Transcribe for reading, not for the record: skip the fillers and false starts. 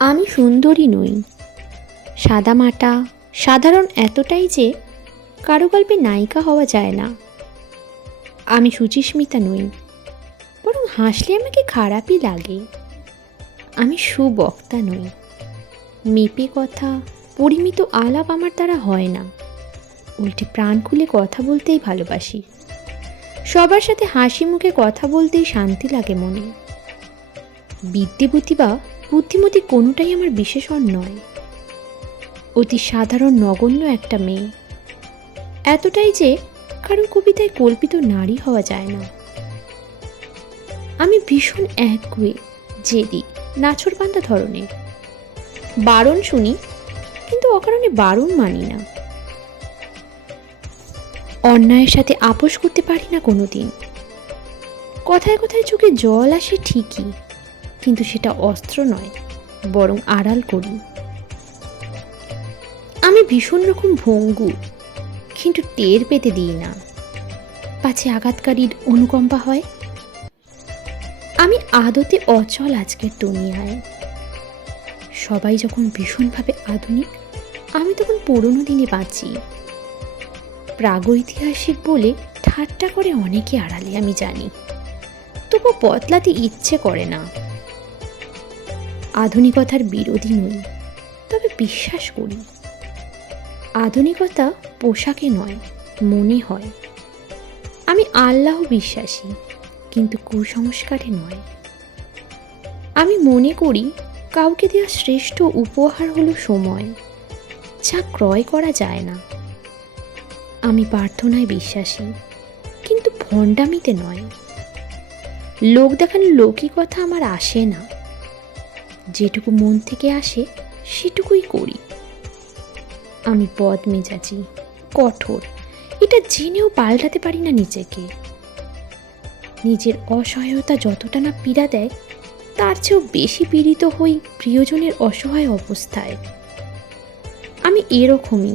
আমি সুন্দরী নই, সাদামাটা, সাধারণ এতটাই যে কারো গল্পে নায়িকা হওয়া যায় না। আমি সুচিস্মিতা নই, বরং হাসলে আমাকে খারাপই লাগে। আমি সুবক্তা নই, মেপে কথা, পরিমিত আলাপ আমার দ্বারা হয় না। উল্টে প্রাণ খুলে কথা বলতেই ভালোবাসি। সবার সাথে হাসি মুখে কথা বলতেই শান্তি লাগে মনে। বিদ্যে বুদ্ধি বা বুদ্ধিমতী কোনোটাই আমার বিশেষণ নয়। অতি সাধারণ নগণ্য একটা মেয়ে, এতটাই যে কারো কবিতায় কল্পিত নারী হওয়া যায় না। আমি ভীষণ একগুঁয়ে, জেদি, নাছোড়বান্দা ধরনের। বারণ শুনি, কিন্তু অকারণে বারণ মানি না। অন্যায়ের সাথে আপোষ করতে পারি না কোনোদিন। কথায় কথায় চোখে জল আসে ঠিকই, কিন্তু সেটা অস্ত্র নয়, বরং আড়াল করি। আমি ভীষণ রকম ভঙ্গুর, কিন্তু টের পেতে দিই না, পাছে আঘাতকারীর অনুকম্পা হয়। আমি আদতে অচল আজকের দুনিয়ায়। সবাই যখন ভীষণভাবে আধুনিক, আমি তখন পুরনো দিনে বাঁচি। প্রাগৈতিহাসিক বলে ঠাট্টা করে অনেকে আড়ালে আমি জানি, তবু বদলাতে ইচ্ছে করে না। আধুনিকতার বিরোধী নই, তবে বিশ্বাস করি আধুনিকতা পোশাকে নয়, মনে হয়। আমি আল্লাহ বিশ্বাসী, কিন্তু কুসংস্কারে নয়। আমি মনে করি কাউকে দেওয়া শ্রেষ্ঠ উপহার হলো সময়, যা ক্রয় করা যায় না। আমি প্রার্থনায় বিশ্বাসী, কিন্তু ভণ্ডামিতে নয়। লোক দেখানোর লৌকিকতা আমার আসে না। যেটুকু মন থেকে আসে সেটুকুই করি। আমি বদমেজাজি, কঠোর, এটা জেনেও পাল্টাতে পারি না নিজেকে। নিজের অসহায়তা যতটা না পীড়া দেয়, তার চেয়েও বেশি পীড়িত হই প্রিয়জনের অসহায় অবস্থায়। আমি এরকমই,